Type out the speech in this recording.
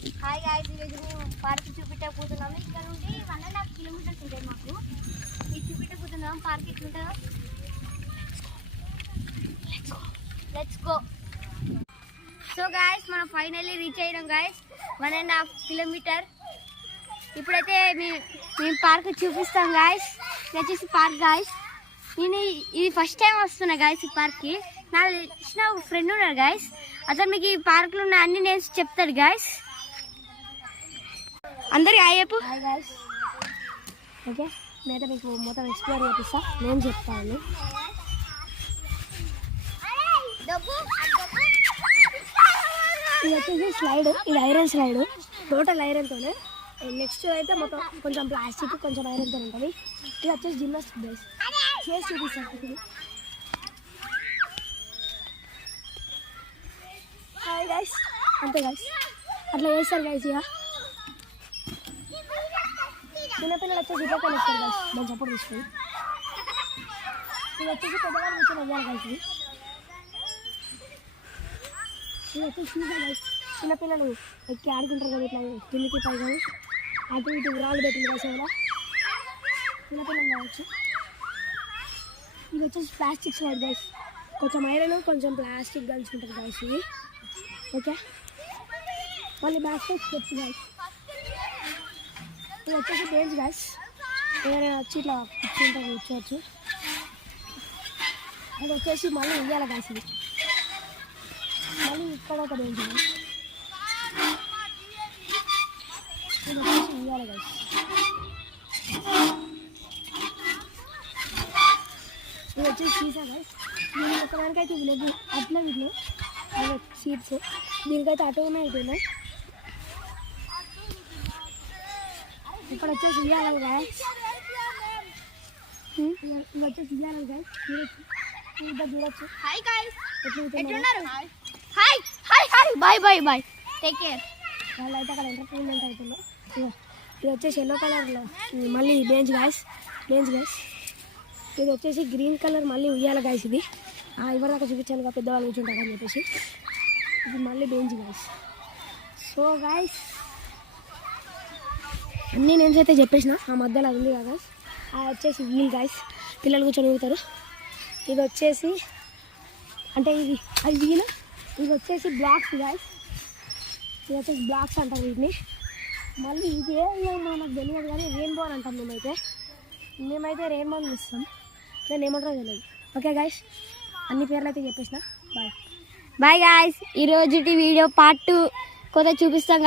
Hi guys, ఈరోజు మేము park చూపెట్టకపోతున్నాము. ఇక్కడ నుండి 1.5 కిలోమీటర్స్ ఉంటాయి మాకు. ఇది చూపెట్టకపోతున్నాం. పార్క్ ఎట్లుంటుందో లెట్స్ గో. సో గాయ్స్, మనం ఫైనల్లీ రీచ్ అయినాం గాయ్స్. 1.5 కిలోమీటర్. ఇప్పుడైతే మేము పార్క్ చూపిస్తాం గాయ్స్. ఇది వచ్చేసి పార్క్ గాయ్స్. నేను ఇది ఫస్ట్ టైం వస్తున్నా గాయ్స్ ఈ పార్క్కి. నాకు తెలిసిన ఒక ఫ్రెండ్ ఉన్నాడు గాయ్స్. అతను మీకు ఈ పార్క్లో ఉన్న అన్ని నేమ్స్ చెప్తాడు గాయ్స్. అందరికి హాయ్ చెప్పు. Hi guys. ఓకే, నేనైతే మీకు మొత్తం ఎక్స్ప్లోర్ చేపిస్తా. నేను చెప్తాను. ఇది వచ్చేసి స్లైడ్. ఇది ఐరన్ స్లైడ్, టోటల్ ఐరన్తోనే. నెక్స్ట్ అయితే మొత్తం కొంచెం ప్లాస్టిక్, కొంచెం ఐరన్తో ఉంటుంది. ఇది వచ్చేసి జిమ్నాస్టిక్ బేస్. చేసి చూపిస్తాను ఇది. Hi guys. అంతే గైస్, అట్లా చేస్తారు గైస్. ఇక చిన్నపిల్లలు వచ్చేసి ఇట్లా కొనిస్తారు గైస్. దాని సపోర్ట్ తీసుకొని ఇది వచ్చేసి పెద్దవాళ్ళు కూర్చొని అయ్యారు గైస్. ఇది వచ్చేసి సీజన్ గైస్. చిన్నపిల్లలు ఎక్కి ఆడుకుంటారు కదా, ఇట్లా కిందికి పైగా అటు ఇటు రాళ్ళు పెట్టింది గైస్. అలా చిన్నపిల్లలు కావచ్చు. ఇది వచ్చేసి ప్లాస్టిక్ స్లైడ్ గైస్. కొంచెం ఐరన్, కొంచెం ప్లాస్టిక్ కలుసుకుంటారు గైస్ ఇది. ఓకే, మళ్ళీ బ్యాక్ సైడ్ స్టెప్స్ గైస్. ఇది వచ్చేసి బెంచ్ గైస్. ఎవరైనా వచ్చి ఇట్లా కూర్చుంటే కూర్చోవచ్చు. అది వచ్చేసి మళ్ళీ ఉయ్యాల గైస్. ఇది మళ్ళీ ఇక్కడ ఒక బెంచ్ గైస్. ఇది వచ్చేసి ఉయ్యాల గైస్. ఇది వచ్చేసి సీసా గైస్. దీని ఒకదానికైతే ఇవి లేవు, అట్లా వీటిలో సీట్స్. దీనికైతే అటు ఉన్నాయి, ఇటు ఉన్నాయి. ఇక్కడ వచ్చేసి ఇయ్యాలి గైస్. ఇది వచ్చేసి ఇయ్యాలి గైస్. చూడొచ్చు. హాయ్ గైస్, ఎట్లున్నారు? Hi hi hi, bye bye bye, take care. వాళ్ళు అయితే అక్కడ ఎంటర్టైన్మెంట్ అవుతున్నారు. ఇది వచ్చేసి ఎల్లో కలర్లో మళ్ళీ బెంచ్ గైస్. Bench guys. ఇది వచ్చేసి గ్రీన్ కలర్ మళ్ళీ ఉయ్యాల గైస్. ఇది ఎవరిదాకా చూపించాను, పెద్దవాళ్ళు కూర్చుంటారు అని చెప్పేసి. ఇది మళ్ళీ బెంచ్ గైస్. సో గైస్, అన్నీ నేమ్స్ అయితే చెప్పేసిన. ఆ మధ్యలో అది ఉంది కదా గైస్, అది వచ్చేసి వీల్ గైస్. పిల్లలు కూర్చొని ఊగుతారు. ఇది వచ్చేసి అంటే ఇది అది వీల్. ఇది వచ్చేసి బ్లాక్స్ గైస్. ఇది వచ్చేసి బ్లాక్స్ అంటారు వీటిని. మళ్ళీ ఇది మనకు తెలియదు కానీ రెయిన్బో అని అంటాం మేమైతే రెయిన్బో అని ఇస్తాం. నేను ఏమంటారో తెలియదు. ఓకే గైస్, అన్ని పేర్లు అయితే చెప్పేసిన. Bye bye guys. ఈరోజు వీడియో పార్ట్ 2 కొత్త చూపిస్తాం.